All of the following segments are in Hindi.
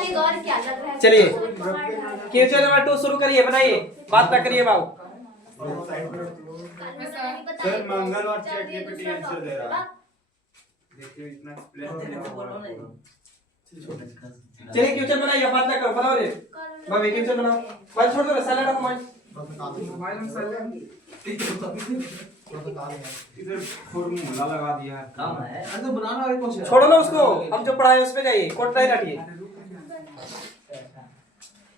चलेगा और क्या लग रहा है। चलिए क्वेश्चन नंबर 2 शुरू करिए, बनाइए, बात ना करिए बाबू। सर मंगलवार ChatGPT आंसर दे रहा है। देखिए इतना चलिए क्वेश्चन बनाइए, बात ना करो, बनाओ रे भाभी, क्वेश्चन बनाओ। मोबाइल छोड़ दो रे, साइलेंट रखो मोबाइल में इधर फॉर्मूला लगा दिया है। काम है अरे तो बनाना है क्वेश्चन, छोड़ो ना उसको, हम जो पढ़ाए उस पे जाइए, कोड नहीं रखिए।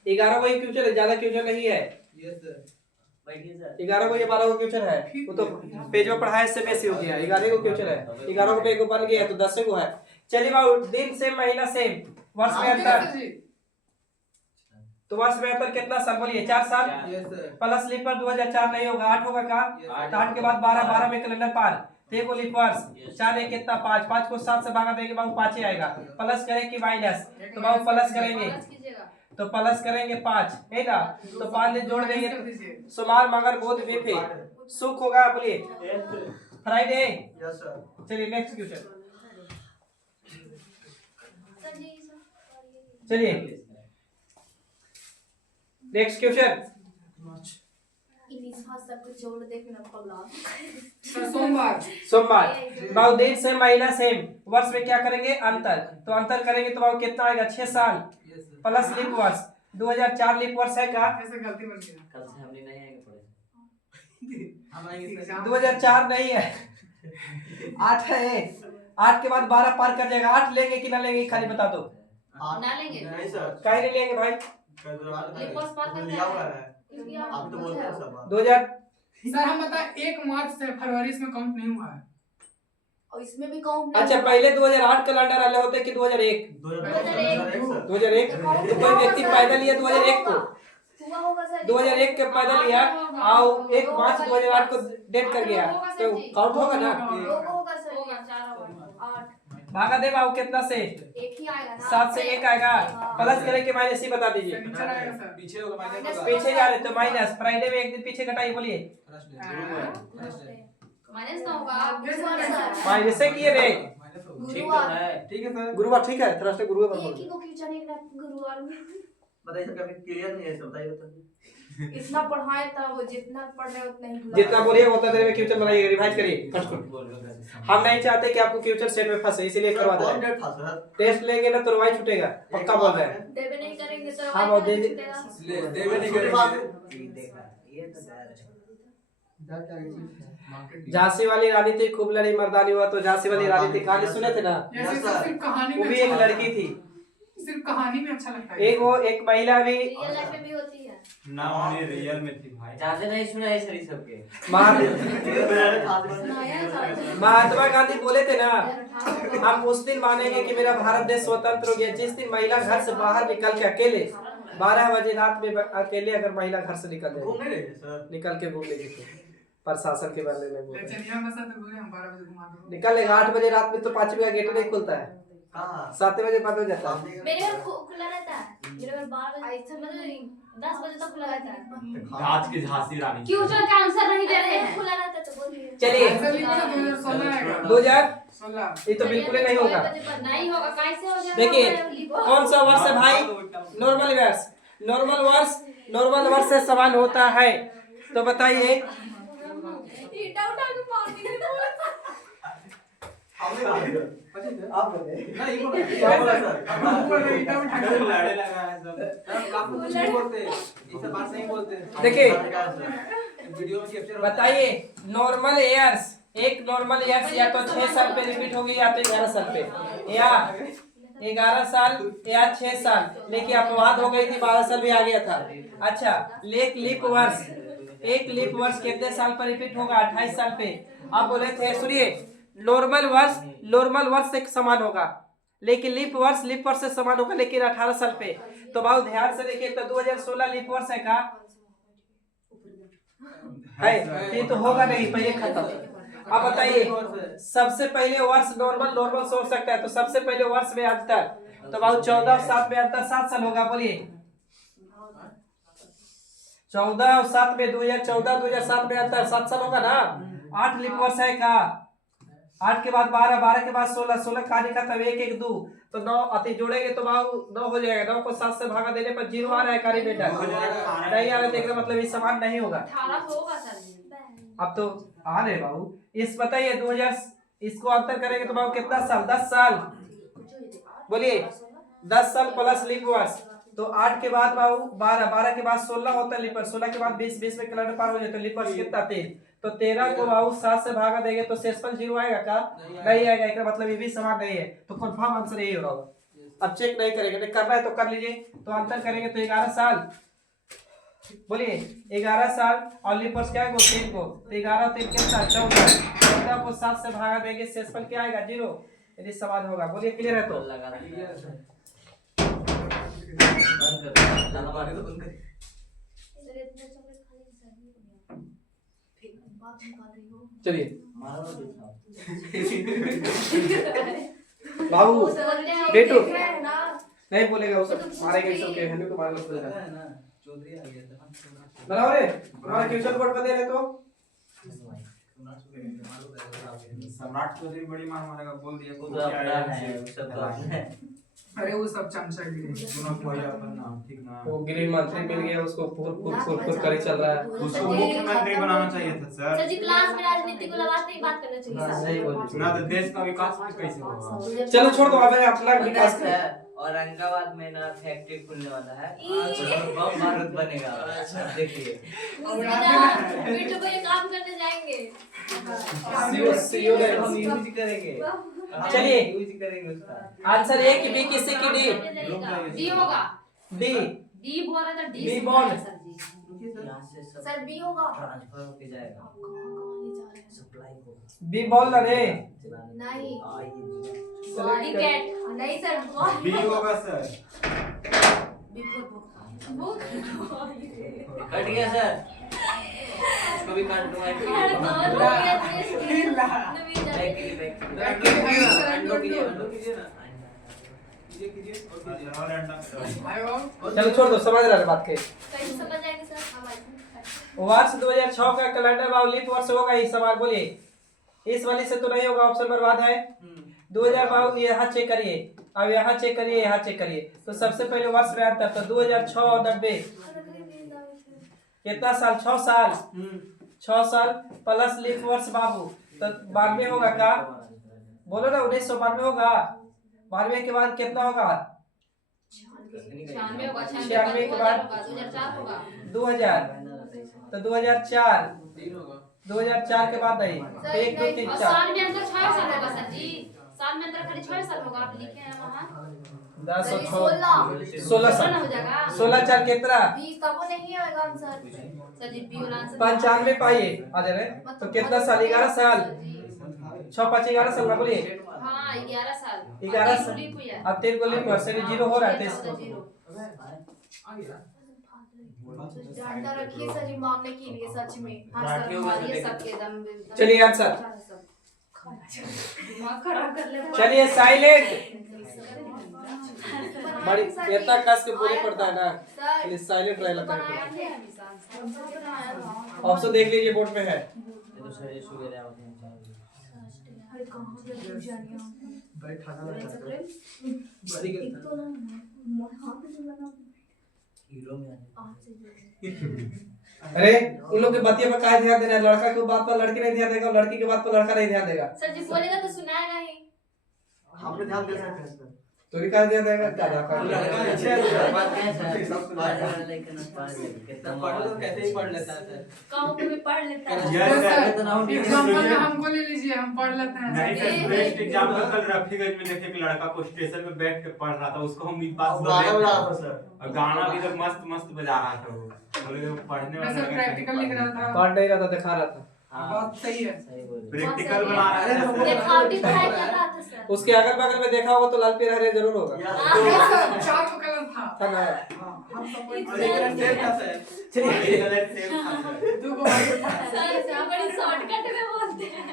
11 वही क्वेश्चन है, ज्यादा क्वेश्चन नहीं है। यस सर, बैठिए सर। 11 को ये 12 को क्वेश्चन है, वो तो पेज में पढ़ाया इससे बेसी हो गया। 11 को क्वेश्चन है, 11 को पेज को बन गया तो 10 को है। चलिए बाबू, दिन से महीना से वर्ष में अंतर, तो वर्ष में अंतर कितना साल बोलिए? 4 साल। Yes sir. प्लस लीप पर 2004 नहीं होगा, 8 होगा का? 8 के बाद 12, 12 में कैलेंडर पार, देखो लीप वर्ष 4 एक कितना 5, 5 को 7 से भागा देंगे बाबू 5 ही आएगा। प्लस करें कि माइनस? तो बाबू प्लस करेंगे, तो प्लस करेंगे 5 है ना, तो 5 दिन जोड़ देंगे। सोमवार मंगल बुध वीफे सुख होगा बोलिए, फ्राइडे। Yes sir. चलिए नेक्स्ट क्वेश्चन, चलिए नेक्स्ट क्वेश्चन। जोड़ देखना पगला। सोमवार बाबू, दिन से महीना सेम, वर्ष में क्या करेंगे? अंतर, तो अंतर करेंगे तो बाबू कितना आएगा? 6 साल प्लस लीप वर्ष 2004 लीप वर्ष है का? ऐसे गलती बन गया। कल से हमने नहीं आएंगे पढ़े, हम आएंगे 2004 नहीं है, 8 है। 8 के बाद 12 पार कर जाएगा। 8 लेंगे कि ना लेंगे खाली बता दो। ना लेंगे नहीं सर, काहे नहीं लेंगे भाई? लिया हुआ है आप तो बोलते हैं सब 2000 सर हम बता 1 मार्च से फरवरी इसमें काउंट नहीं हुआ है। और इसमें भी काउंट। अच्छा, पहले 2008 कैलेंडर वाले होते कि 2001? 2001 तो कोई व्यक्ति पैदा लिया 2001 को, हुआ होगा सर। 2001 के पैदा लिया और 1 मार्च 2008 को डेट कर गया, तो काउंट होगा ना? होगा सर, होगा 4 होगा 8 भागा दे बाबू कितना से? एक ही आएगा ना। 7 से 1 आएगा, प्लस करें कि माइनस ही बता दीजिए। नीचे आएगा सर। पीछे होगा माइनस होगा। पीछे जा रहे तो माइनस, फ्राइडे में एक दिन पीछे घटाइए बोलिए। माइनस ना होगा गुरुवार। माइनस से किए रे, ठीक तो है, ठीक है सर। गुरुवार ठीक है, थर्सडे गुरुवार एक बोल। ही को क्यों चने गुरुवार में? बताइए सर, कभी क्लियर नहीं है सब, बताइए तो। इतना पढ़ाए तब जितना पढ़ रहे उतना ही भूला। जितना बोलिए उतना देर में क्वेश्चन बनाइए, रिवाइज करिए फर्स्ट को। हम नहीं चाहते कि आपको क्वेश्चन सेट में फंसे, इसीलिए करवा दे रहे हैं। टेस्ट लेंगे ना तो रिवाइज छूटेगा, पक्का बोल रहे हैं। देवे नहीं करेंगे तो हाँ वो दे देवे नहीं करेंगे। ये तो झांसी वाली रानी थी, खूब लड़ी मर्दानी हुआ तो झांसी वाली रानी थी, कहानी सुने थे ना? ऐसे सिर्फ कहानी वो में भी एक लड़की थी, सिर्फ कहानी में अच्छा लगता है। एक वो एक महिला भी रियल लाइफ में भी होती है ना, मैंने रियल में थी भाई। ज्यादा नहीं सुना है सर सबके। महात्मा गांधी बोले थे ना, हम उस दिन मानेंगे कि मेरा भारत देश स्वतंत्र हो गया जिस दिन महिला घर से बाहर निकल के अकेले 12 बजे रात में अकेले अगर महिला घर से निकल जाए, निकल के घूम लेगी तो प्रशासन के बारे में बोल चलिए हम ऐसा तो बोले हम 12 बजे घुमा दो। निकल लेगा। 8 बजे रात में तो 5 बजे गेट नहीं खुलता है, 7 बजे बंद हो जाता है। मेरे घर खुला रहता है, मेरे घर 12 बजे से मतलब 10 बजे तक खुला रहता है। आज की झांसी रानी क्वेश्चन का आंसर नहीं दे रहे हैं, खुला रहता है तो बोलिए। चलिए आंसर लिखो ना 2016 आएगा। 2016 ये तो बिल्कुल नहीं होगा। नहीं होगा, कैसे हो जाएगा? देखिए कौन सा वर्ष है भाई? नॉर्मल वर्ष, नॉर्मल वर्ष नॉर्मल वर्ष से समान होता है, तो बताइए। ईटा उठा के मार देंगे। आप बोले ना, ये बोला ऊपर में ईटा उठा के लड़े लगा है सब। आप कुछ नहीं बोलते, ये सब बात नहीं बोलते। देखिए वीडियो में कैप्चर बताइए, नॉर्मल ईयर्स, एक नॉर्मल ईयर्स या तो 6 साल पे रिपीट होगी या तो 11 साल पे, या 11 साल या 6 साल, लेकिन अपवाद हो गई थी, 12 साल भी आ गया था। अच्छा, लीप वर्ष, एक लीप वर्ष कितने साल पर रिपीट होगा? 28 साल पे। आप बोले थे, सुनिए, नॉर्मल वर्ष से समान होगा, लेकिन लीप वर्ष से समान होगा लेकिन 18 साल पे। तो बहुत ध्यान से देखिए, तो 2016 लीप वर्ष है का? है, ये तो होगा नहीं, पहले खत्म। अब बताइए, सबसे पहले वर्ष नॉर्मल सोच सकता है, तो सबसे पहले वर्ष में अंतर, तो बहुत 14 और 7 में अंतर 7 साल होगा। बोलिए 14 और 7 में 2014 2007 में अंतर 7 साल होगा ना। 8 लीप वर्ष है का? 8 के बाद 12, 12 के बाद 16, 16 का लिखा था 1 1 2, तो 9 अति जोड़ेंगे तो बाबू 9 हो जाएगा। 9 को 7 से भागा देने पर 0 आ रहा है कारी बेटा, नहीं आ रहा, देख रहे मतलब ये समान नहीं होगा। 18 होगा सर जी। अब तो आ रहे बाबू, इस बताइए 2000 इसको अंतर करेंगे तो बाबू कितना साल, 10 साल बोलिए, 10 साल प्लस लीप वर्ष। तो 8 के बाद बाबू 12, 12 के बाद 16 होता है लीप वर्ष, 16 के बाद 20, 20 में कैलेंडर पार हो जाए तो लीप वर्ष कितना 13, तो 13 को बाबू 7 से भागा देंगे तो शेषफल 0 आएगा का, नहीं आएगा, इसका मतलब ये भी समान नहीं है, तो कंफर्म आंसर यही हो रहा होगा। अब चेक नहीं करेंगे, नहीं करना है तो कर लीजिए। तो अंतर करेंगे तो 11 साल बोलिए, 11 साल और लीप वर्ष क्या है 3 को, तो 11 3 कितना 14, 14 को 7 से भागा देंगे शेषफल क्या आएगा 0, यदि समान होगा। बोलिए क्लियर है? तो चलिए बाबू बेटू नहीं बोलेगा, वो सब मारेगा, सब के हमें को मार लो चौधरी आ गया था बनाओ रे, हमारा क्वेश्चन बोर्ड पे दे रहे तो सम्राट चौधरी बड़ी मार मारेगा, बोल दिया वो तो अपना है, सब तो है। अरे वो सब चमचा गिरे दोनों कोई अपन नाम ठीक ना, वो गृह मंत्री मिल गया, उसको फुर करे चल रहा है। उसको मुख्यमंत्री बनाना चाहिए था सर सर। जी क्लास में राजनीति को लगा नहीं बात करना चाहिए सर। सही बोले ना तो देश का विकास कैसे होगा। चलो छोड़ दो, अब अपना विकास है औरंगाबाद में ना फैक्ट्री खुलने वाला है, बम बारूद बनेगा, देखिए। बेटू को ये काम करने जाएंगे। हम यूज करेंगे, चलिए यूज करेंगे उसका। आंसर ए की बी किससे की डी, डी होगा, डी डी बोल रहा था, डी बी से बॉन्ड। बोला सर जी। यहाँ से सब सर बी होगा। ट्रांसफर होके जाएगा, सप्लाई को बी बोल रे नहीं बॉडी कैट नहीं सर बी होगा सर। कट गया सर, इसको भी काट दो। चलो छोड़ दो, समझ रहा है बात के। समझ आएंगे सर। वर्ष 2006 का कैलेंडर बाबू लीप वर्ष होगा ही सवाल, बोलिए इस वाले से तो नहीं होगा, ऑप्शन बर्बाद है। 2000 बाबू यहाँ चेक करिए, अब यहाँ चेक करिए, यहाँ चेक करिए, तो सबसे पहले वर्ष में आता है तो 2006 और 90 कितना साल, 6 साल, 6 साल प्लस लीप वर्ष बाबू, तो 92 होगा का, बोलो ना 1992 होगा। 92 के बाद कितना होगा, 96 होगा, 96 के बाद 2004 होगा, 2000, तो 2004 के बाद नहीं, 1 2 3 और 4 साल में अंदर 6 साल होगा सर जी, साल में अंदर खाली 6 साल होगा, आप लिखे हैं वहाँ 10 और 16 16 साल, हो जाएगा। 16 4 कितना, 20 तब वो नहीं होगा आंसर। सर जी बी वाला आंसर 95 पाइए आ जा रहे, तो कितना साल, 11 साल, 6 5 11 साल ना बोलिए, हाँ 11 साल, 11 साल। लीप हुई है। अब 3 को लीप वर्ष 0 हो रहा है, 23 जीरो। डंडा रखिए सर जी मांगने के लिए सच में। हाँ सर हमारी है सबके दम। चलिए आंसर, दिमाग खराब कर ले। चलिए साइलेंट, बड़ी इतना कस के बोले पड़ता है ना, चलिए साइलेंट रह लगता है। ऑप्शन देख लीजिए बोर्ड पे है, तो सर ये सुबह आते हैं हीरो में अरे उन लोग के बतिया पर काहे ध्यान देना है, लड़का के बात पर लड़की नहीं ध्यान देगा, लड़की के बात पर लड़का नहीं ध्यान देगा। सर जी बोलेगा तो सुनाएगा ही। हम पे ध्यान दे सकते हैं सर। तो कहा ध्यान देगा क्या गाँव में भी पढ़ लेता है। Yes sir. एग्जाम्पल में हमको ले लीजिए, हम पढ़ लेते हैं। नहीं सर, बेस्ट एग्जाम्पल कल रफीगंज में देखे एक लड़का को स्टेशन पे बैठ के पढ़ रहा था, उसको हम इस बात बोले और गाना भी तो मस्त मस्त बजा रहा था वो, बोले वो पढ़ने मैं वाला सब प्रैक्टिकल लिख रहा था। पढ़ नहीं रहा था, दिखा रहा था, बात सही है। प्रैक्टिकल बना रहा था। दिखावटी पढ़ाई कर रहा था सर। उसके अगल बगल में देखा होगा तो लाल पीला हरे जरूर होगा, सर 4 को कलर था। था ना। हम सब चलिए गलत सेम था सर। 2 को वाइट था। सर बड़ी शॉर्टकट में बोलते हैं।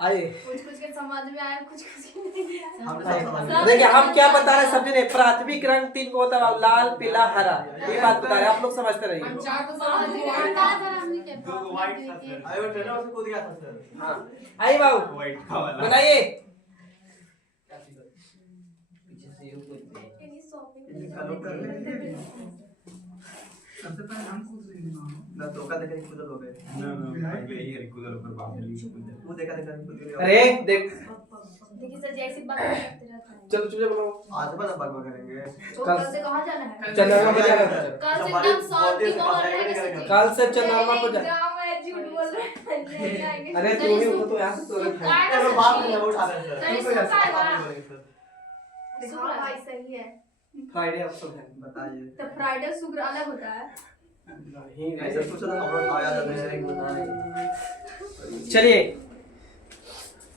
आइए कुछ कुछ के समझ में आया, कुछ कुछ के नहीं आया। हमने सब समझ लिया। देखिए हम क्या बता रहे हैं समझे नहीं। प्राथमिक रंग 3 को होता है, लाल पीला हरा, ये बात बता रहे हैं, आप लोग समझते रहिए। हम चार को हाँ, समझ हाँ, गए। हाँ, हमने क्या दो बात white की था थी। सर। अरे वो ट्रेनर से कूद गया था सर। हाँ आइए बाबू व्हाइट का वाला बनाइए। पीछे से यूं कूदते हैं। सबसे पहले हम खुद से ही मानो। ना धोखा देखे ही कूद लोगे। पहले ही रिकूलर ऊपर बादल ही कूदे। वो देखा देखा कूद गया। अरे देख देखिए सर, जैसी बात करते रहता है। चलो चुपचाप बनाओ। आज बना बगवा करेंगे। तो कल से कहाँ जाना है? चंद्रमा को जाना है। कल से एकदम शांति माहौल रहेगा सर जी। कल से चंद्रमा को जा। एग्जाम है, झूठ बोल रहे हैं, नहीं आएंगे। अरे तू ही हो तो यहाँ से तो रख। आएगा चलो सर बात जी। नहीं उठा रहे सर। सही तुम तो सुनता है बात ना? बोलेंगे सर। हाँ भाई सही है। फ्राइडे अवसर है। बताइए। तो फ्राइडे शुक्र अलग होता है। नहीं ऐसे नहीं। सोचा था हम लोग खाया जाते हैं। चलिए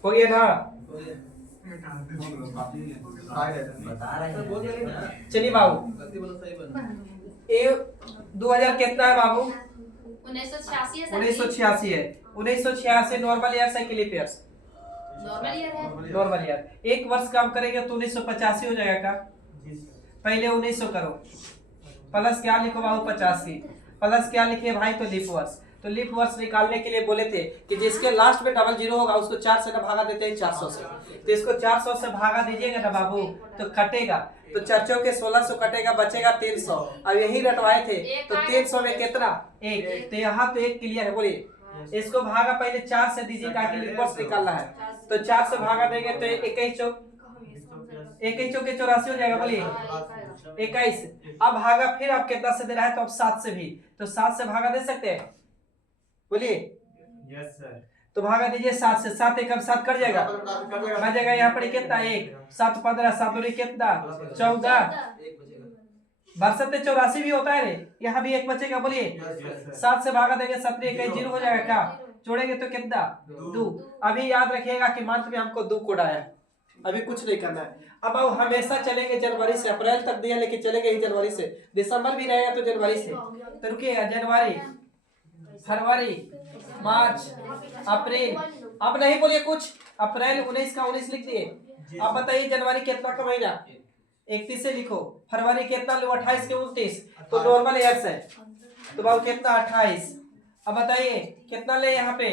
हो गया ना। बता रहे हैं। चलिए बाबू ये 2000 कितना है बाबू? 1986 है सर जी। 1986 है। 1986 नॉर्मल ईयर है कि लीप ईयर? नॉर्मल ईयर है। Normal year. एक वर्ष काम करेंगे तो 1985 हो जाएगा का? पहले 1900 करो, प्लस क्या लिखो बाबू 85, प्लस क्या लिखे भाई तो लीप वर्ष। तो लीप वर्ष निकालने के लिए बोले थे कि जिसके लास्ट में डबल जीरो होगा उसको 4 से ना भागा देते हैं 400 से। तो इसको 400 से भागा दीजिएगा ना बाबू तो कटेगा। तो 4 चौके 1600 कटेगा, बचेगा 300। अब यही रटवाए थे तो 300 में कितना? 1। तो यहाँ तो 1 क्लियर है, बोलिए। इसको भागा पहले 4 से दीजिए ताकि लीप वर्ष निकालना है। तो 4 से भागा देंगे तो 21 चौके 84 हो जाएगा, बोलिए 21। अब भागा फिर आप कितना से दे रहा है तो अब 7 से भी, तो 7 से भागा दे सकते हैं, बोलिए। Yes sir. तो भागा दीजिए 7 से। 7 एक 7 कट जाएगा, बचेगा यहाँ पर कितना? 1 7 15 7 दूनी कितना? 14। बरसत 84 भी होता है रे, यहाँ भी 1 बचेगा, बोलिए। 7 से भागा देंगे 17 21 0 हो जाएगा, क्या जोड़ेंगे तो कितना? 2। अभी याद रखिएगा कि मंथ में हमको 2 कोड आया, अभी कुछ नहीं करना है। अब हमेशा चलेंगे जनवरी से, अप्रैल तक दिया लेकिन चलेंगे ही जनवरी से। दिसंबर भी रहेगा तो जनवरी से। तो रुकिएगा, जनवरी फरवरी मार्च अप्रैल। अब नहीं बोलिए कुछ। अप्रैल 19 का 19 लिख दिए। अब बताइए जनवरी कितना का महीना? 31 से लिखो। फरवरी कितना लो? 28 के 29, तो नॉर्मल ईयर्स है। तो बाबू कितना? 28। अब बताइए कितना ले यहाँ पे?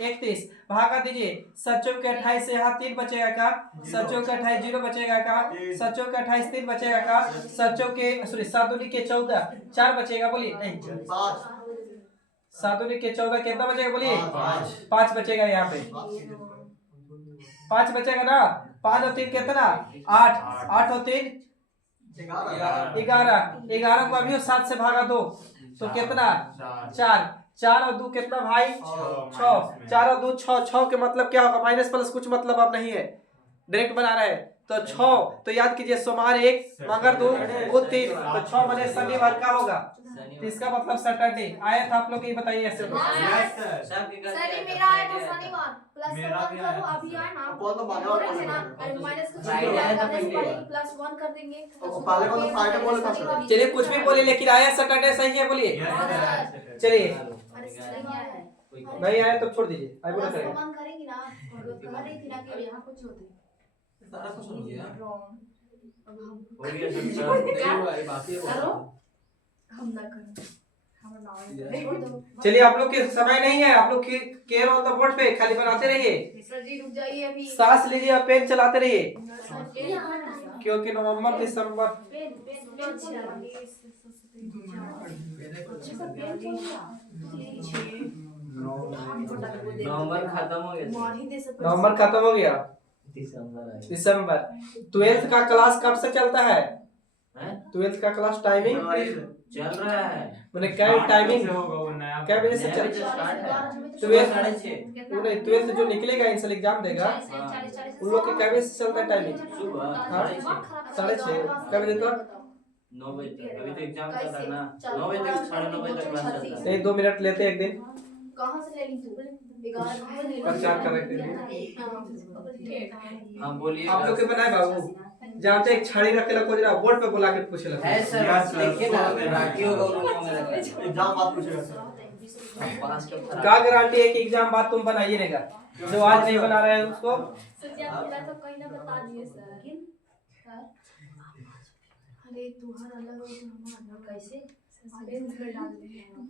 31। भागा दीजिए 7 के 28 से यहाँ 3 बचेगा का? 7 के 28 0 बचेगा का? 7 के 28 3 बचेगा का? 7 के सॉरी 7 के 14 4 बचेगा, बोलिए। नहीं 7 के 14 कितना बचेगा, बोलिए? 5 बचेगा यहाँ पे, 5 बचेगा ना। 5 और 3 कितना? 8। 8 और 3 11। 11 को अभी 7 से भागा 2 तो कितना? 4। 4 और 2 कितना भाई? 6। 4 और 2 6। 6 के मतलब क्या होगा? माइनस प्लस कुछ मतलब अब नहीं है, डायरेक्ट बना रहे हैं। तो 6 तो याद कीजिए सोमवार 1 मंगल 2 बुध 3, तो 6 बने शनिवार का होगा। तो इसका मतलब सैटरडे आया था। आप लोग ये बताइए ऐसे। सर ये मेरा आया था शनिवार, प्लस 1 करो अभी आया ना। कौन तो बाजार बोल रहे थे ना, अरे माइनस कुछ Friday आया था पहले। प्लस 1 कर देंगे। पहले कौन तो फ्राइडे बोला था सर। चलिए कुछ भी बोले लेकिन आया सैटरडे सही है, बोलिए। चलिए अरे सही है। नहीं आया तो छोड़ दीजिए, आई बोला करेंगे। सामान करेंगे ना, कह रही थी ना कि यहाँ कुछ होते सारा कुछ हो गया। हो गया करो। हम ना करें, हम ना छोड़ दो। चलिए आप लोग के समय नहीं है, आप लोग केयर ऑन द बोर्ड पे खाली बनाते रहिए। सर जी रुक जाइए अभी। सांस लीजिए और पेन चलाते रहिए, पेन क्योंकि नवंबर दिसंबर पेन नवंबर खत्म हो गया। नवंबर खत्म हो गया, दिसंबर आया। दिसंबर। 12th का क्लास कब से चलता है? हैं? 12th का क्लास टाइमिंग चल रहा है। मैंने क्या टाइमिंग क्या बजे से चल? 12th 12th जो निकलेगा इनसे एग्जाम देगा उन लोग के क्या बजे से चलता है टाइमिंग? सुबह हाँ 6:30 क्या बजे तक? 9 बजे तक। अभी तो एग्जाम चल रहा है ना। 9 बजे तक 9:30 बजे तक क्लास चलता है। नहीं 2 मिनट लेते हैं एक दिन कहाँ से ले ली तू? प्रचार करने के लिए। हाँ बोलिए। आप लोग के बनाए बाबू जानते एक छाड़ी रखे ला खोज रहा बोर्ड पे बुला के पूछे लगा है सर, देखिए ना राखी होगा उन लोगों में रखा। एग्जाम बात पूछेगा सर। पास के क्या गारंटी है कि एग्जाम बाद तुम बनाइए रहेगा? जो आज नहीं बना रहे हैं उसको। सर जी आप मेरा तो कहीं ना बता दिए सर। अरे तुहार अलग और हमारा अलग कैसे? अरे उसमें डाल दे।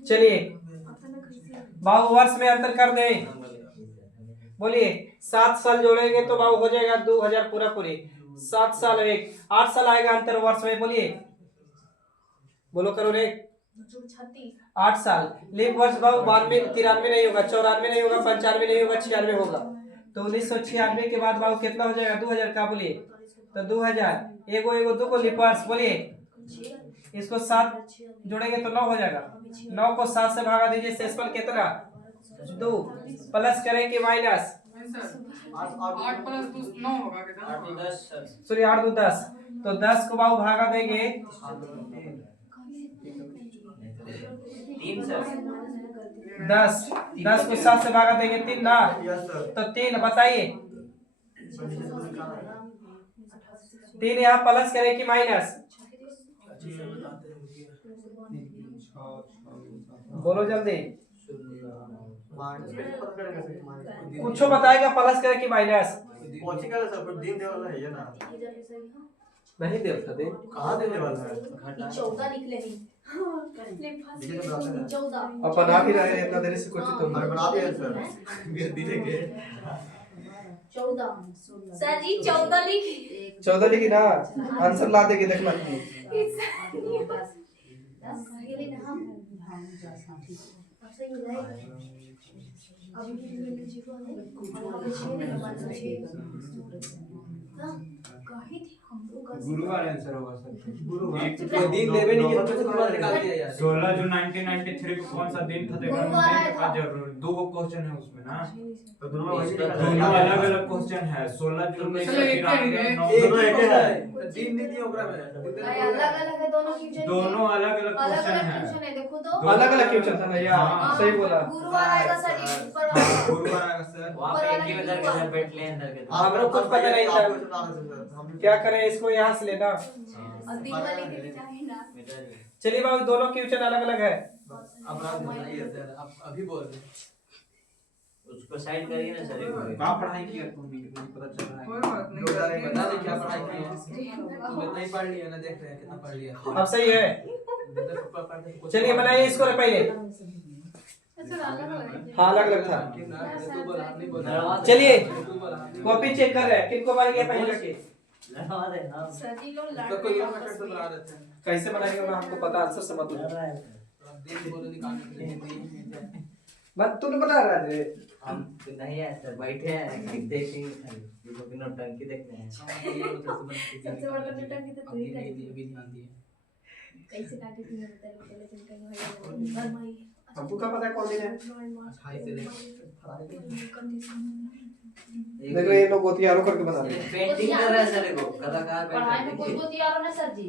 चलिए पता ना कैसे। बाबू वर्ष में अंतर कर दे। बोलिए 7 साल जोड़ेंगे तो बाबू हो जाएगा 2000 पूरा पूरी। 7 साल एक 8 साल आएगा अंतर वर्ष में। बोलिए बोलो करो रे। 8 साल। लीप वर्ष बाबू 92 93 नहीं होगा, 94 नहीं होगा, 95 नहीं होगा, 96 होगा। तो 1996 के बाद बाबू कितना हो जाएगा 2000 का? बोलिए तो 2000 एगो एगो दो को लीप वर्ष। बोलिए इसको 7 जोड़ेंगे तो 9 हो जाएगा। 9 को 7 से भागा दीजिए, शेषफल कितना? 2 प्लस करें कि माइनस? 8 प्लस 2 9 होगा कितना? 8 10 सर। सॉरी 8 2 10। तो 10 को बाबू भागा देंगे 3 सर। 10 को 7 से भागा देंगे 3 ना। Yes sir. तो 3 बताइए 3 यहाँ प्लस करें कि माइनस? बोलो जल्दी। कुछ बताएगा प्लस करें कि माइनस? कोचिंग का सर पर दिन दे वाला है ये ना। नहीं देता दे। कहां देने वाला है? 14 निकले ही। देखिए तो बताते हैं। 14 अब बना भी रहे इतना देर से कुछ तो हम बना दिए सर। मेरे दिले के 14 सर जी 14 लिखी। 14 लिखी ना। आंसर ला देगी देखना। गुरुवार आंसर होगा सर। दिन देवे नहीं कि तो तुम्हारा निकाल दिया यार। 16 जून 1993 को कौन सा दिन था देखना दिन का जरूर। 2 क्वेश्चन है उसमें ना। तो दोनों वही दोनों अलग अलग क्वेश्चन है। 16 जून में चलो एक ही है। दोनों एक है। दिन नहीं दिया ओकरा में। अलग अलग है दोनों क्वेश्चन। दोनों अलग अलग अलग क्वेश्चन अलग है। क्वेश्चन है देखो तो। अलग अलग क्यों चलता है यार? सही बोला। गुरुवार आएगा सर जी ऊपर वाला। गुरुवार आएगा सर। वहां पे एक ही उधर के सर बैठ ले अंदर के। हम लोग कुछ पता नहीं था। क्या करें इसको यहाँ से लेना। और दिन वाली के चाहिए ना। चलिए बाबू दोनों क्वेश्चन अलग अलग है। अपराध बताइए सर। आप अभी बोल रहे हैं। उसको साइड करिए ना सर। कहाँ पढ़ाई किया तुमने? मुझे पता चल रहा है। कोई बात नहीं। बता दे क्या पढ़ाई की है। नहीं पढ़ लिया ना, देख रहे हैं कितना पढ़ लिया। अब सही है। चलिए बनाइए इसको पहले। हाँ अलग अलग था। तू बोला, आप नहीं बोला। चलिए कॉपी चेक कर रहे हैं किनको बन गया पहले के। लगा दे ना। सर जी लोग लड़ तो कोई रहे और हैं मेथड आपस से में। बना देते हैं। कैसे बनाएंगे ना हमको पता आंसर से मतलब। अब दिन बोलो निकालने के लिए हिंदी। बस तूने बना रहा है। हम तो नहीं है सर, बैठे हैं देखेंगे खाली। ये तो बिना टंकी देखते हैं। सबसे बड़ा नौटंकी तो तू ही करेगी। अभी ध्यान दिए। कैसे काटी थी मैं बता पहले दिन कहीं हो मई। हमको क्या पता है कौन दिन है। 28 से देखो ये लोग गोतियारों करके बना रहे हैं। पेंटिंग कर रहे हैं सर को। कलाकार पढ़ाई में कोई बैठे हैं। गोतियारो ना सर जी।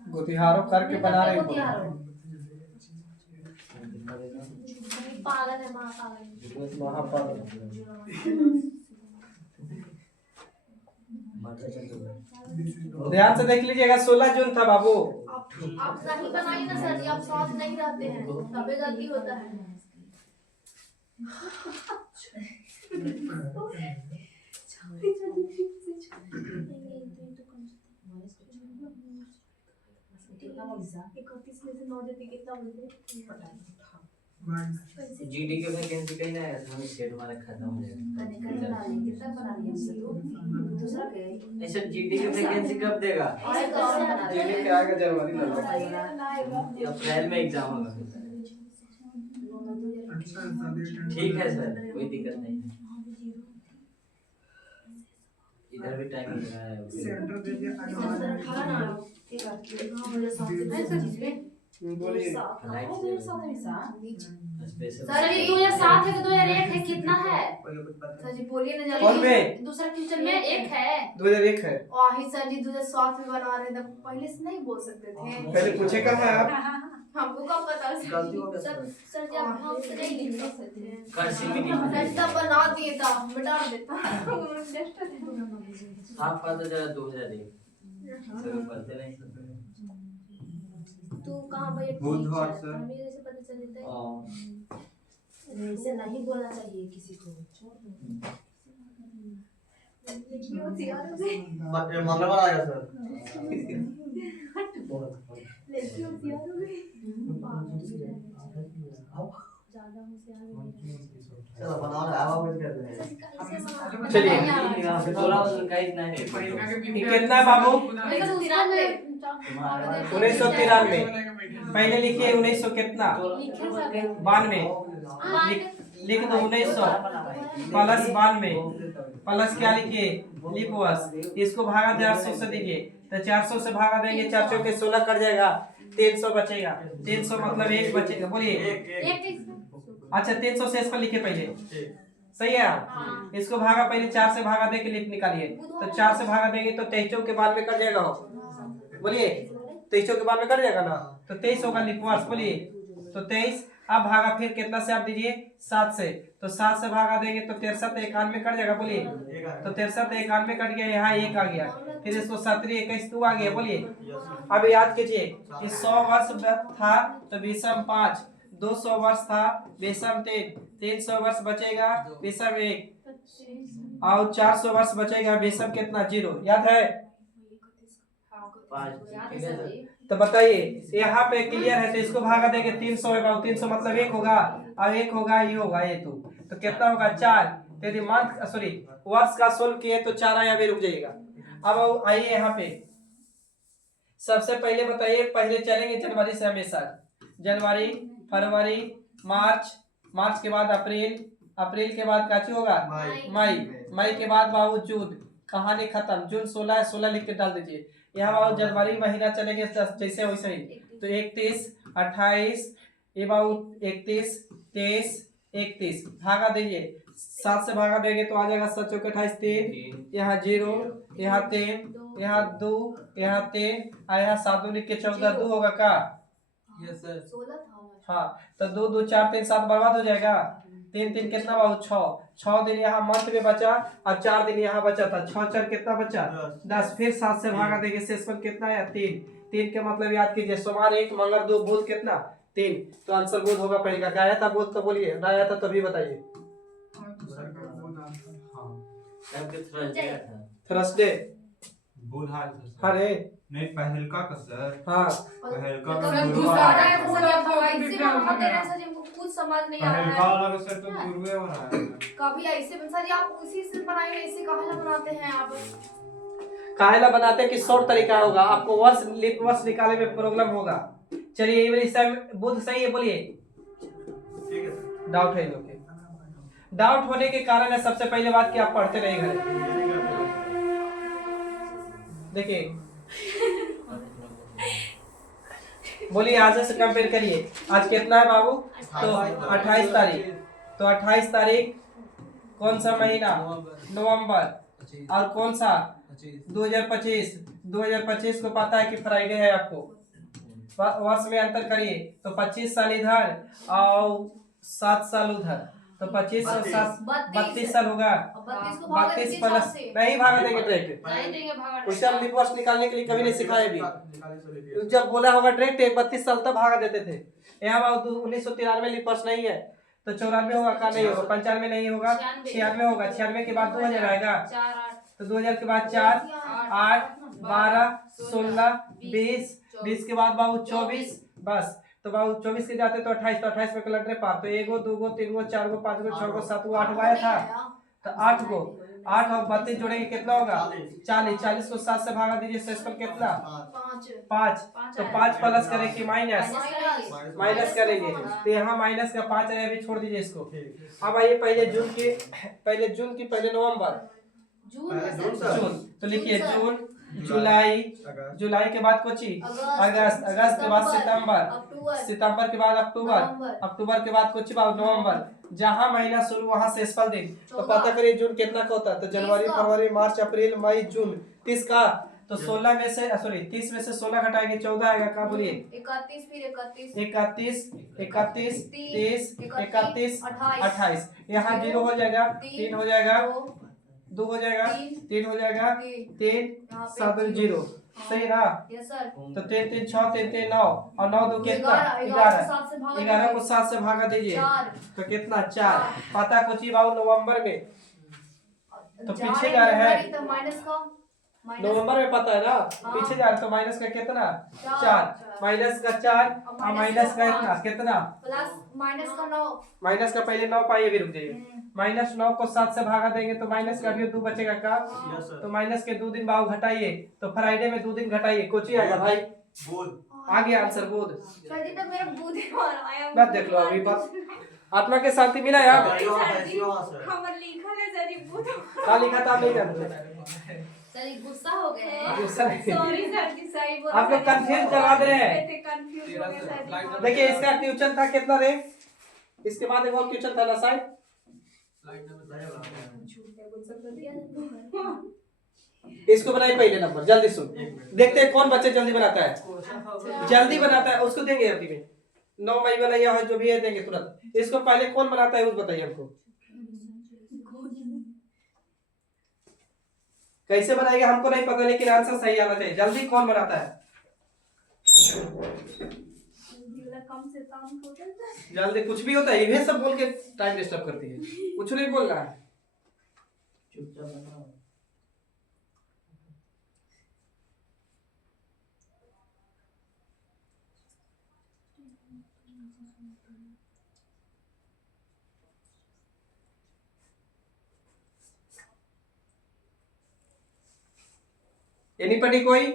गोतिहारों करके बना रहे हैं। गोतियारो। पागल है मां पागल है। महापाल। ध्यान से देख लीजिएगा 16 जून था बाबू। आप नहीं बनाइए ना सर जी, आप साथ नहीं रहते हैं तभी गलती होता है। जीडी के वैकेंसी कहीं ना है, हमें सेट हमारा खत्म हो जाएगा। कितना बना लिया दूसरा के ऐसा जीडी के वैकेंसी कब देगा? जीडी के आएगा जनवरी में। ये अप्रैल में एग्जाम होगा। ठीक है सर, कोई दिक्कत नहीं है। इधर भी टाइम लग रहा है। स्पेशल सर जी 2007 है कि 2001 है कितना है? सर जी बोलिए ना कौन जल्दी। में? दूसरा क्वेश्चन में एक है। 2001 है। वाही सर जी 2007 में बना रहे थे, पहले से नहीं बोल सकते थे। पहले पूछे कब है आप? हमको कब पता गलती हो गया सर। सर जी आप हमसे नहीं लिख सकते थे। कर्सिव में नहीं है। ऐसा बना दिए था मिटा देता। आप पता चला 2001 सर पढ़ते नहीं सब। तू कहाँ भैया? बुधवार सर। हमें जैसे पता चल जाता है। ऐसे नहीं बोलना चाहिए किसी को। मंगलवार आएगा सर। चलो बनाओ ना, आप कुछ कर रहे हैं। चलिए थोड़ा उनका इतना है। ये कितना है बाबू? 1993। पहले लिखिए 1900 कितना? 92। लिख दो 1900 प्लस 92 प्लस क्या लिखिए? लीप वर्ष। इसको भागा 400 से दीजिए, तो 400 से भागा देंगे, 4 चौके 16 कट जाएगा, 300 बचेगा। 300 मतलब 1 बचेगा, बोलिए। अच्छा 300 से इस पर लिखे पहले, सही है। इसको भागा पहले 4 से भागा दे के लिप निकालिए, तो 4 से भागा देंगे तो 23 के बाद में कट जाएगा, बोलिए। 23 के बाद में कट जाएगा ना, तो 23 होगा लिप वर्ष, बोलिए। तो 23 अब भागा फिर कितना से आप दीजिए? 7 से, तो 7 से भागा देंगे तो 63 91 कट जाएगा, बोलिए। तो 63 91 कट गया, यहाँ 1 आ गया, फिर इसको 17 21 2 आ गया, बोलिए। अब याद कीजिए कि 100 वर्ष था तो विषम 5, 200 वर्ष था विषम 3, 300 वर्ष बचेगा विषम 1, और 400 वर्ष बचेगा विषम कितना? 0। याद है? तो बताइए यहाँ पे क्लियर है, तो इसको भागा देंगे 300 होगा, 300 मतलब 1 होगा, अब 1 होगा, ये होगा, ये तो कितना होगा? 4। यदि मंथ सॉरी वर्ष का सोल्व किए तो 4 आया, भी रुक जाइएगा। अब आइए यहाँ पे, सबसे पहले बताइए, पहले चलेंगे जनवरी से हमेशा। जनवरी, फरवरी, मार्च के बाद अप्रैल के बाद काची होगा? मई के बाद बाबू जून। कहानी खत्म। जून 16 है, 16 लिख के डाल दीजिए। यहाँ बाबू जनवरी महीना चलेंगे जैसे वैसे ही, तो 31 28 ये बाबू 31 23 31 भागा दीजिए, 7 से भागा देंगे तो आ जाएगा 7 चौके 28 3, यहाँ 0, यहाँ 3, यहाँ 2, यहाँ 3, यहाँ 7 दूनी के 14 2 होगा का? Yes sir. हाँ, तो 2 2 4 3 7 बर्बाद हो जाएगा। 3 3 कितना बाबू? 6 दिन यहाँ मंथ में बचा, अब 4 दिन यहाँ बचा था, 6 4 कितना बचा? 10। फिर 7 से भागा देंगे, शेषफल कितना है? 3 के मतलब याद कीजिए, सोमवार 1 मंगल 2 बुध कितना? 3, तो आंसर बुध होगा पहले का। क्या आया था बुध? तो बोलिए, ना आया था तो भी बताइए। थर्सडे। अरे नहीं पहलका का सर, हाँ पहलका सर, का दूसरा गुरुवार है, है। पूरा हम दे रहे हैं सर जी, हमको कुछ समझ नहीं आ पहलका रहा है। वाला का सर तो गुरुवार हो रहा है। कभी ऐसे सर जी आप उसी से बनाएंगे, ऐसे कहाँ बनाते हैं आप? काहेला बनाते हैं कि शॉर्ट तरीका होगा, आपको वर्ष लीप वर्ष निकालने में प्रॉब्लम होगा। चलिए ये वाली सर बुध सही है, बोलिए। ठीक है सर। डाउट है लोग के, डाउट होने के कारण है सबसे पहले बात कि आप पढ़ते रहे घर। देखिए बोलिए, आज से कंपेयर करिए। आज कितना है बाबू? तो 28 तारीख। तो 28 तारीख कौन सा महीना? नवंबर। और कौन सा? 2025। 2025 को पता है कि फ्राइडे है आपको। वर्ष में अंतर करिए, तो 25 साल इधर और 7 साल उधर, तो 25 और 7 32 साल होगा। 32 प्लस नहीं भागा देंगे डायरेक्ट, नहीं देंगे भागा। उससे हम लिप वर्ष निकालने के लिए कभी नहीं सिखाए भी। जब बोला होगा डायरेक्ट 32 साल तब भागा देते थे। यहाँ बाबू 1993 लिप वर्ष नहीं है, तो 94 होगा का? नहीं होगा। 95 नहीं होगा, 96 होगा। 96 के बाद 2000 आएगा, 4 8 तो 2000 के बाद 4 8 12 16 20 20 के बाद बाबू 24, बस। तो बाबू 24 के जाते तो 28, तो 28 में कलर पार, तो 1 2 3 4 5 6 7 8 आया था, तो 8 को 8 और 32 जोड़ेंगे कितना होगा? 40। 40 को 7 से भागा दीजिए, शेषफल कितना? 5। तो 5 प्लस करें कि माइनस? माइनस करेंगे, तो यहाँ माइनस का 5 है, अभी छोड़ दीजिए इसको। अब आइए पहले जून की, पहले नवंबर, जून। तो लिखिए जून, जुलाई के बाद कोची? अगस्त के बाद सितंबर के बाद अक्टूबर के बाद कोची? नवंबर। जहाँ महीना शुरू वहाँ शेषफल दिन। तो पता करिए जून कितना का होता है? तो जनवरी फरवरी मार्च अप्रैल मई जून 30 का। तो 16 में से 30 में से 16 घटाएंगे 14 आएगा का? बोलिए। 31 31 30 31 28। यहाँ 0 हो जाएगा, 3 हो जाएगा, 2 हो जाएगा, 3 हो जाएगा, 3 7 0। सही ना? Yes sir. तो 3 3 6 3 3 9 और 9 2 कितना? 11 7 से भागा 11 को 7 से भागा दीजिए 4 तो कितना? 4। पता कुछ ही बाबू नवंबर में तो पीछे जा रहे हैं। तो माइनस का नवंबर में पता है ना? पीछे जा रहे तो माइनस का कितना? 4 माइनस का 4 और माइनस का इतना कितना? प्लस माइनस का 9 माइनस का पहले 9 पाइए भी रुक जाइए। माइनस 9 को 7 से भागा देंगे तो माइनस का भी 2 बचेगा का? तो माइनस के 2 दिन बाबू घटाइए तो फ्राइडे में 2 दिन घटाइए कुछ ही आएगा भाई। आ गया आंसर बोध। सर जी तो मेरा बूढ़े वाला आया मत देख लो अभी बात आत्मा के शांति मिला यार। हमर लिखल है सर जी बूढ़े क्या लिखा था आप नहीं जानते? सर ये गुस्सा हो गए हैं। गुस्सा नहीं। सॉरी सर जी सही बोला आप लोग कंफ्यूज करवा दे रहे हैं। कंफ्यूज हो गए सर जी। देखिए इसका क्वेश्चन था कितना रे? इसके बाद एक और क्वेश्चन था ना शायद। इसको बनाइए पहले नंबर जल्दी सुन देखते हैं कौन बच्चे जल्दी बनाता है। जल्दी बनाता है उसको देंगे अभी में 9 मई वाला या जो भी है देंगे तुरंत। इसको पहले कौन बनाता है वो बताइए हमको। कैसे बनाएगा हमको नहीं पता लेकिन आंसर सही आना चाहिए। जल्दी कौन बनाता है? कम से कम जल्दी कुछ भी होता है ये सब बोल के टाइम डिस्टर्ब करती है। कुछ नहीं बोल रहा है। चुपचाप बनाओ। एनीबॉडी कोई?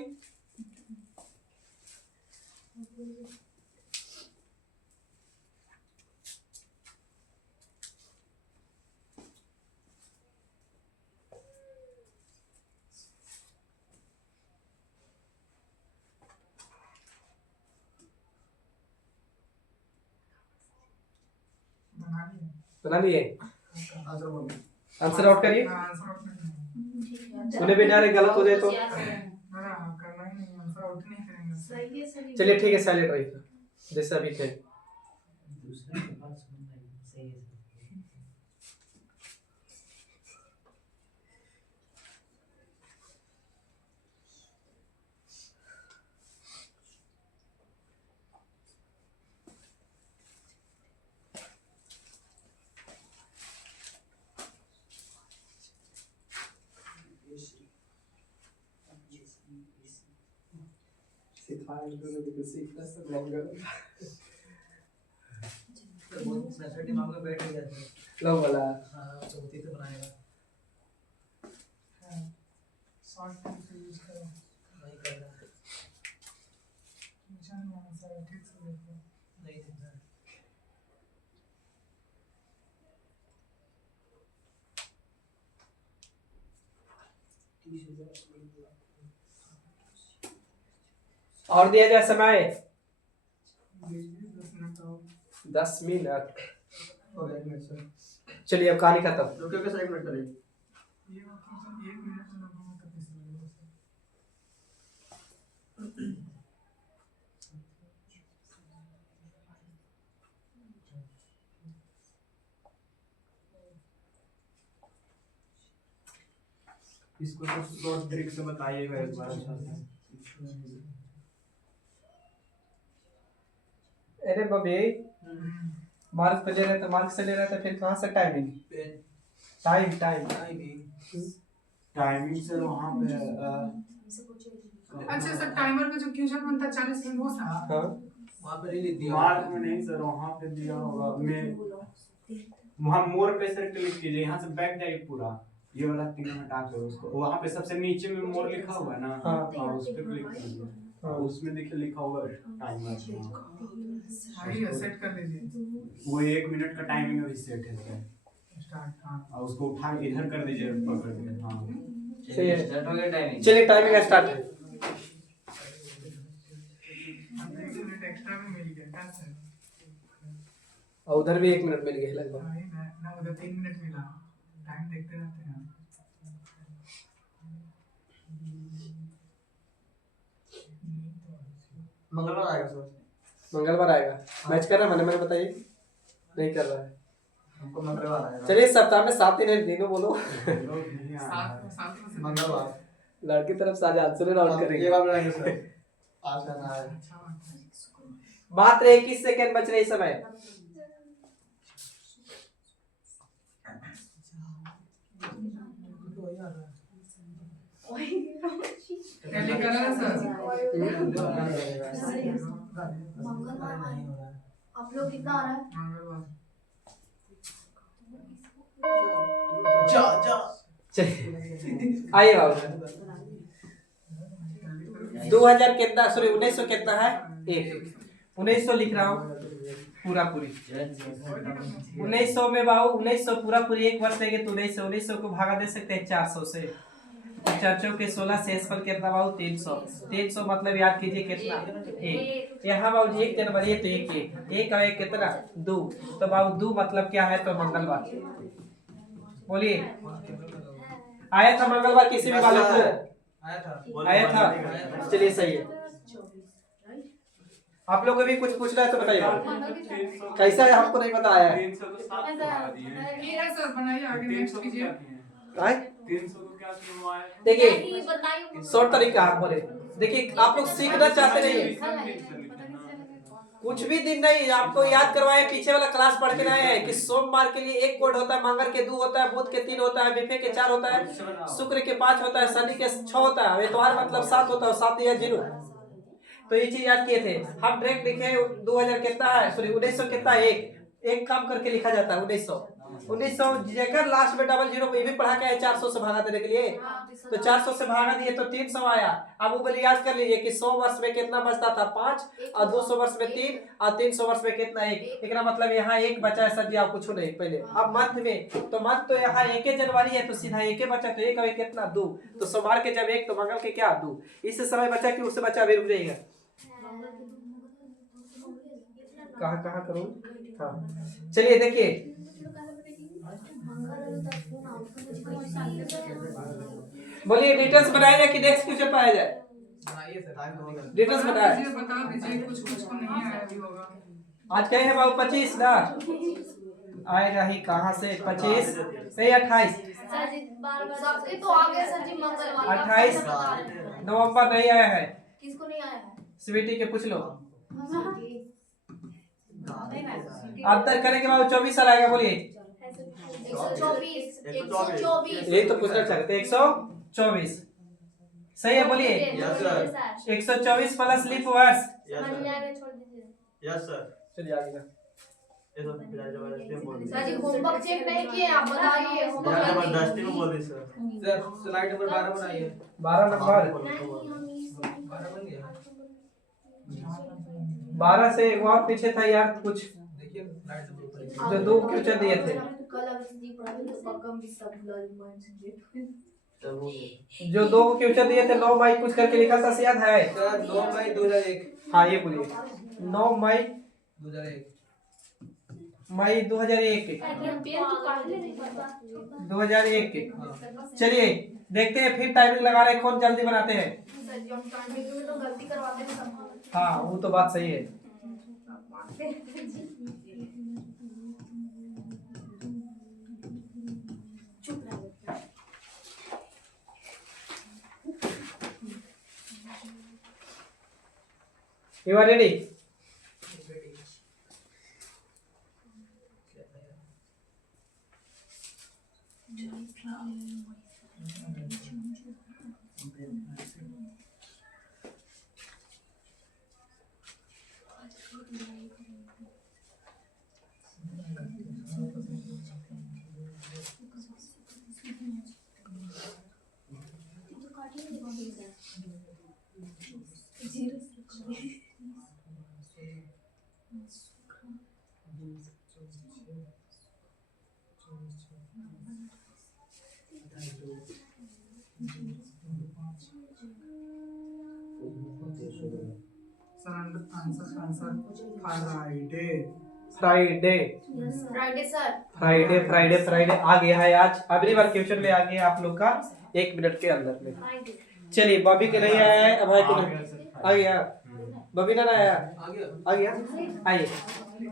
बना लिए? आंसर आउट करिए। उन्हें भी डायरेक्ट गलत हो जाए तो चलिए ठीक है साइलेंट रहिए जैसे अभी थे। दिमाग में बैठ गया था। लोग वाला हाँ तो उसी से बनाएगा। शॉर्ट टर्म से यूज करो। वही कर रहा है। निशान वहाँ से ठीक से देखो। नहीं दिख रहा है। और दिया जाए समय 10 मिनट और 10 मिनट। हो गया 1 मिनट सर। चलिए अब कहानी खत्म। रुकिए कैसे 1 मिनट करिए। ये क्वेश्चन 1 मिनट में लगभग तक इस लगेगा सर। इसको तो शॉर्ट ट्रिक से बताइएगा एक बार। अरे बबे मार्क्स पे ले रहे थे मार्क्स से ले रहे थे फिर कहाँ से टाइमिंग? टाइम टाइम टाइमिंग से वहाँ पे अच्छा सर टाइमर पे जो क्वेश्चन बनता है 40 सेकंड वो था। हाँ वहाँ पर रिलीज दिया। मार्क में नहीं सर वहाँ पे दिया होगा। मैं वहाँ मोर पे सर क्लिक कीजिए यहाँ से बैक जाइए पूरा ये वाला 3 हटा कर उसको वहाँ पे सबसे नीचे में मोर लिखा हुआ है ना। हाँ उस पे क्लिक कीजिए। हाँ उसमें देखिए लिखा होगा टाइमर। आइए सेट कर लीजिए। वो 1 मिनट का टाइमिंग अभी सेट है सर। स्टार्ट हाँ। और उसको उठा के इधर कर दीजिए पकड़ के। हाँ सही है। स्टार्ट हो गया टाइमिंग। चलिए टाइमिंग स्टार्ट है। अब 1 मिनट एक्स्ट्रा भी मिल गया क्या सर? और उधर भी 1 मिनट मिल गया लगभग। हाँ ना उधर 3 मिनट मिला। टाइम देखते रहते हैं। मंगलवार आएगा सर। मंगलवार आएगा। मैच कर रहा है मैंने बताइए नहीं कर रहा है। हमको मंगलवार आएगा। चलिए सप्ताह में 7 दिन है दिनों बोलो। सात में से मंगलवार लड़की तरफ से आज आंसर राउंड ये करेंगे। बार बनाएंगे सर। आज करना है। मात्र 21 सेकंड बच रहे इस समय। टैली कर रहा है सर। आप लोग कितना आ रहा है? मंगलवार। चलिए आइए बाबू। 2000 कितना, सॉरी 1900 कितना है? 1। 1900 लिख रहा हूँ पूरा पूरी। 1900 में बाबू 1900 पूरा पूरी एक वर्ष लेंगे तो 1900 को भागा दे सकते हैं 400 से। 4 के 16 शेषफल कितना बाबू? 300। 300 मतलब याद कीजिए कितना? 1। यहाँ बाबू जी 1 जनवरी है तो 1 और 1 कितना? 2। तो बाबू 2 मतलब क्या है? तो मंगलवार। बोलिए आया था मंगलवार किसी भी बालक को? आया था। चलिए सही है। आप लोग को भी कुछ पूछना है तो बताइए। कैसा है हमको नहीं पता आया है। 300 को 7 बढ़ा दिए। ठीक है सर, बनाइए आगे नेक्स्ट 300 को कीजिए। क्या किए? आए? 300 को क्या किए? देखिए बताइए शॉर्ट तरीका आप बोले। देखिए आप लोग सीखना चाहते नहीं है, कुछ भी दिन नहीं आपको याद करवाए। पीछे वाला क्लास पढ़ के आए हैं कि सोमवार के लिए 1 कोड होता है, मंगल के 2 होता है, बुध के 3 होता है, बिफे के 4 होता है, शुक्र के 5 होता है, शनि के 6 होता है, इतवार मतलब 7 होता है, 7 या 0। तो ये चीज याद किए थे हम। डायरेक्ट लिखे 2000 कितना है, सॉरी 1900 कितना है? एक काम करके लिखा जाता है 1900 जेकर लास्ट में डबल 0 ये भी पढ़ा के है 400 से भागा देने के लिए। तो 400 से भागा दिए तो 300 आया। अब वो बोले याद कर लीजिए कि 100 वर्ष में कितना बचता था? 5 और 200 वर्ष में 3 और 300 वर्ष में कितना? 1। इसका मतलब यहाँ 1 बचा है सर जी, आप कुछ नहीं पहले। अब मंथ में तो मंथ तो यहाँ 1 जनवरी है तो सीधा 1 बचा, तो 1 और 1 कितना? 2। तो सोमवार के जब 1 तो मंगल के क्या? 2। इससे समय बचा कि उससे बचा? अभी रुक जाइएगा, कहाँ करूँ? हाँ चलिए देखिए बोलिए डिटेल्स बनाया जाए कि नेक्स्ट क्वेश्चन पाया जाए? डिटेल्स बनाया। बता दीजिए कुछ को नहीं आया भी होगा। आज कहे हैं बाबू 25 ना आएगा ही कहाँ से? 25 से 28। सर जी बार-बार सबके तो आ गए सर जी मंगलवार। 28 नवंबर नहीं आया है। किसको नहीं आया है? स्वीटी के पूछ लो। नहीं ना अंतर करेंगे बाबू 24 साल आएगा। बोलिए 124 124 यही तो पूछना चाहते हैं। 124 सही है। बोलिए 124 प्लस लीप वर्ष। बन जाएगा, छोड़ दीजिए। Yes sir. चलिए आगे का। ये तो जबरदस्ती में बोल दी सर जी होमवर्क चेक नहीं किए, आप बताइए होमवर्क जबरदस्ती में बोल दी सर। सर स्लाइड नंबर 12 बनाइए। 12 नंबर 12 बन गया। 12 से एक और पीछे था यार कुछ, देखिए स्लाइड नंबर ऊपर जो 2 क्वेश्चन दिए थे। जो 2 क्वेश्चन दिए थे 9 मई कुछ करके लिखा था, याद है? सर 2 मई 2001। हाँ ये बोलिए 9 मई 2001 मई 2001 2001। चलिए देखते हैं फिर टाइमिंग लगा रहे हैं, कौन जल्दी बनाते हैं। सर जी हम टाइमिंग में तो गलती करवाते हैं सब। हाँ वो तो बात सही है। You are ready? Answer Friday. Friday Friday sir. Friday Friday Friday आ गया है आज। अगली बार क्वेश्चन में आ गया आप लोग का 1 मिनट के अंदर में। चलिए बॉबी के नहीं आया है, अब है कि नहीं? आ गया। बॉबी ना आया? आ गया। आइए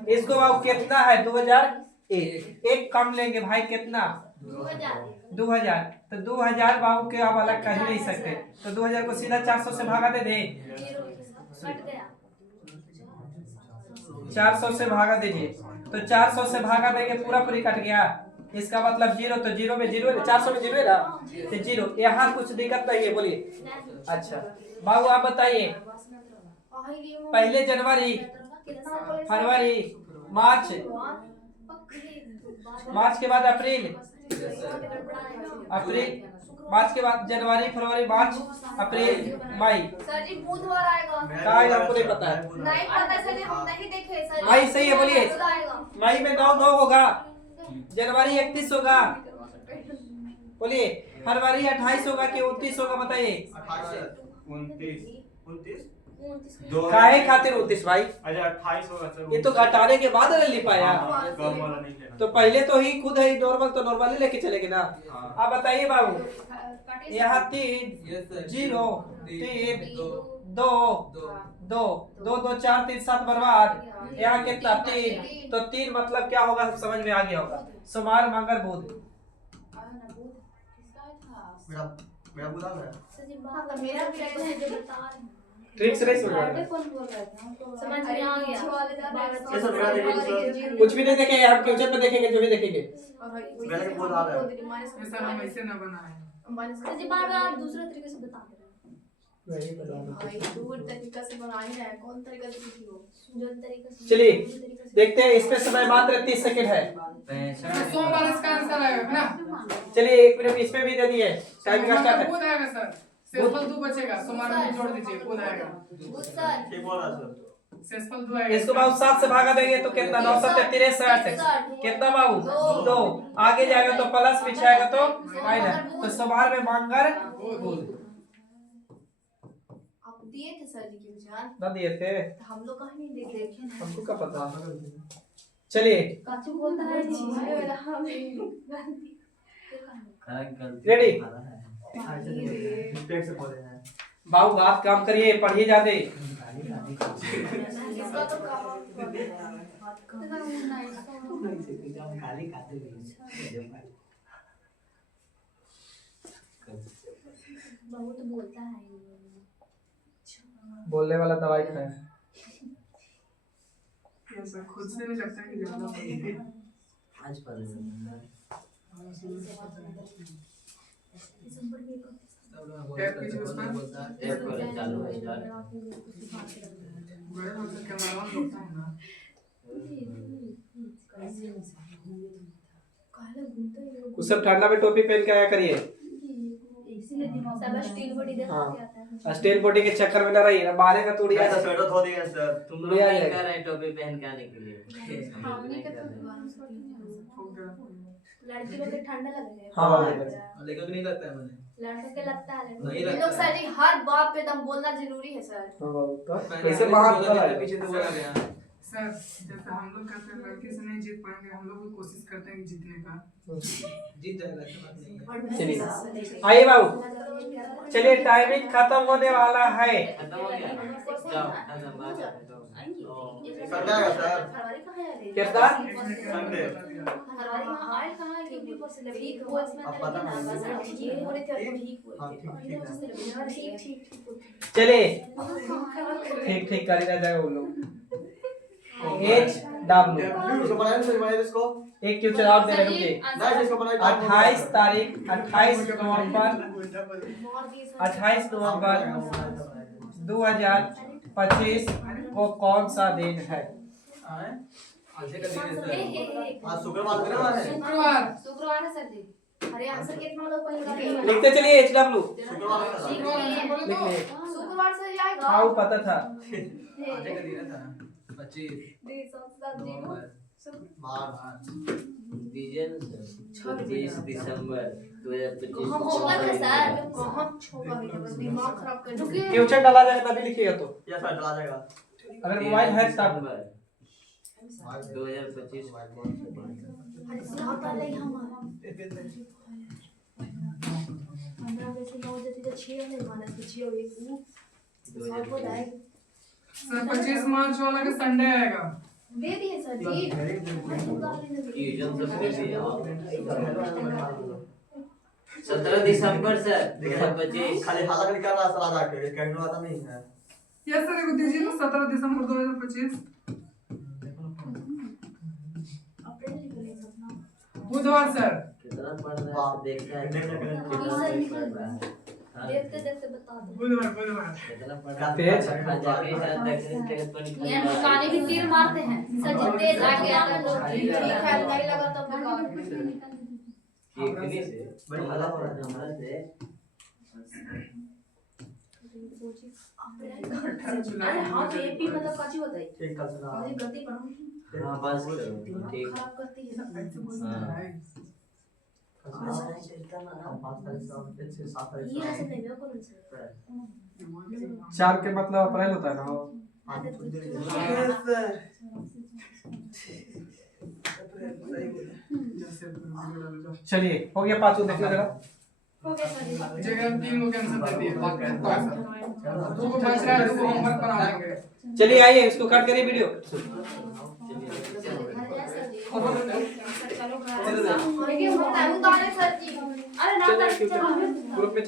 इसको अब कितना है? 2001। एक कम लेंगे भाई कितना? 2000। तो 2000 बाबू के आप अलग कह ही नहीं सकते, तो 2000 को सीधा 400 से भागा दे दे। 400 से भागा दीजिए, तो 400 से भागा देंगे पूरा पूरी कट गया, इसका मतलब 0, तो 0 में 0 है, 400 में 0 है ना, तो 0। यहाँ कुछ दिक्कत नहीं है, बोलिए। अच्छा बाबू आप बताइए, पहले जनवरी, फरवरी, मार्च, मार्च के बाद अप्रैल, अप्रैल, मार्च के बाद जनवरी, फरवरी, मार्च, अप्रैल, मई। सर जी बुधवार आएगा। क्या आएगा आपको नहीं पता है? नहीं पता है सर जी, हम नहीं देखे सर। मई सही है, बोलिए। मई में 9 होगा, जनवरी 31 होगा, बोलिए। फरवरी 28 होगा कि 29 होगा, बताइए। 29 काहे खातिर 29 भाई? अच्छा 28 होगा सर। ये तो घटाने के बाद ले पाया, कम वाला नहीं लेना। तो पहले तो ही खुद है नॉर्मल, तो नॉर्मल ही लेके चलेंगे ना। आप बताइए बाबू, यहाँ 3 0 3 2 2 2 2 4 3 7 बर्बाद, यहाँ कितना 3, तो 3 मतलब क्या होगा समझ में आ गया होगा, सोमवार, मंगल, बुध। मेरा बुरा है। मेरा भी है जो बता रहे हैं। ट्रिक्स नहीं समझ में समझ में आ गया। कुछ भी नहीं देखेंगे हम, फ्यूचर में देखेंगे जो भी देखेंगे। मेरा के बोल रहा है। ऐसा हम ऐसे ना बनाए। सर जी बार बार आप दूसरे तरीके से बता रहे हैं। वही बता दो। भाई दूर तरीका से बनाई है, कौन तरीका से सीखी हो? जो तरीका से। चलिए देखते हैं, इसमें समय मात्र 30 सेकंड है। सोमवार इसका आंसर आएगा ना। चलिए 1 मिनट इसमें भी दे दिए, टाइम का स्टार्ट है। बुध आएगा सर, शेषफल 2 बचेगा, सोमवार में जोड़ दीजिए, बुध आएगा। बुध सर। ठीक बोल रहा है सर। शेषफल 2 आएगा। इसको बाबू 7 से भागा देंगे तो कितना, 9 7 63 कितना बाबू 2, आगे जाएगा तो प्लस, पीछे आएगा तो माइनस, तो सोमवार में मंगल, बुध। आप दिए थे सर जी की जान? ना दिए थे, हम लोग कहीं नहीं देखे ना। हमको क्या पता। चलिए काचू बोलता है रेडी पेट से बोले हैं। बाबू आप काम करिए, पढ़िए जाते। इसका तो काम बहुत बोलता है। बोलने वाला दवाई खाए। ऐसा खुद से नहीं लगता कि ज्यादा आज पर टैप कीजिए उस पर। चालू है स्टार्ट। बड़े मतलब कैमरा ऑन होता है ना। उस सब ठंडा में टोपी पहन के आया करिए। सब स्टील बॉडी देखा हाँ। के आता है। स्टेन बॉडी के चक्कर में ना रहिए ना, मारेगा तो उड़िया ऐसा स्वेटर धो दिया सर। तुम लोग नहीं कर रहे टोपी पहन के आने के लिए। हाँ नहीं करता लड़की लोग के ठंडा लगे। हाँ लेकिन नहीं लगता है मैंने। लड़कों के लगता है नहीं इन लगता लोग सर जी हर बात पे दम बोलना जरूरी है सर। तो ऐसे बाहर पीछे से बोला गया। सर जैसे हम लोग कहते हैं लड़की से नहीं जीत पाएंगे, हम लोग भी कोशिश करते हैं कि जीतने का। जीत जाएगा ऐसा बात नहीं है। चलिए आइए बाबू, चलिए टाइमिंग खत्म होने वाला है। खत्म हो गया, जाओ खत्म बात है। संडे आएगा सर। फरवरी कहाँ है? कितना? संडे। फरवरी में आए कहाँ है? क्योंकि ऊपर से ठीक वो इसमें अब पता नहीं। बस ठीक बोले थे तो ठीक हाँ, बोले ठीक, थे। ठीक ठीक। चलिए ठीक ठीक कर ही ना जाएगा वो लोग। एच डब्ल्यू इसको बनाए सर, बनाए इसको। एक क्यों जवाब दे रहे रुकिए। नहीं इसको बनाए। 28 तारीख 28 नवंबर 2025 को कौन सा दिन है? आज का दिन है सर। आज शुक्रवार को ना है। शुक्रवार है सर जी। अरे आंसर कितना लोग पहले लिखते चलिए एच डब्ल्यू शुक्रवार को सर। लिख लिए। शुक्रवार से आएगा। हाँ वो पता था। आज का दिन था 25 मार्च। डीजल 26 दिसंबर 2025 हम होगा ना सर हम छोगा दिमाग खराब कर रुकिए। फ्यूचर डाला जाएगा तभी लिखिएगा तो। या सर डाला जाएगा। अगर मोबाइल है तब। 2025 अरे साहब पहले ही हम 15 में से 9 देती तो 6 नहीं माना तो 6 और 1 वो साथ को लाए। सर 25 मार्च वाला का संडे आएगा। दे दिए सर जी। ट्यूशन सब कर दिया 17 दिसंबर सर 2025 खाली हाला खाली कर रहा सलाह आके कहने वाला नहीं है। यस सर को दीजिए ना 17 दिसंबर 2025 बुधवार सर। कितना पढ़ रहा है देखता है कितना पढ़ रहा है देखते देखते बता दो। बुधवार कितना पढ़ रहा है तेज जाके ये काने भी तीर मारते हैं सर जी तेज आ गया था तो ठीक है नहीं लगा तो बेकार। कितनी से बड़ी हाला हो रहा है हमारा से अरे हाँ तो ये भी मतलब काची होता है। ठीक कल सुना। मुझे गलती पढ़ो हां बस ठीक खराब करती है। हम 5 तारीख से 7 तारीख ये ऐसे नहीं है कौन से। 4 के मतलब अप्रैल होता है ना। चलिए हो गया पांचों देख लो जरा। हो गया सर जी। जगह 3 को कैंसिल कर दिए बात कर 2 को बच रहा है 2 को होमवर्क बना लेंगे। चलिए आइए इसको कट करिए वीडियो। चलो घर। अरे ना चलो। ग्रुप में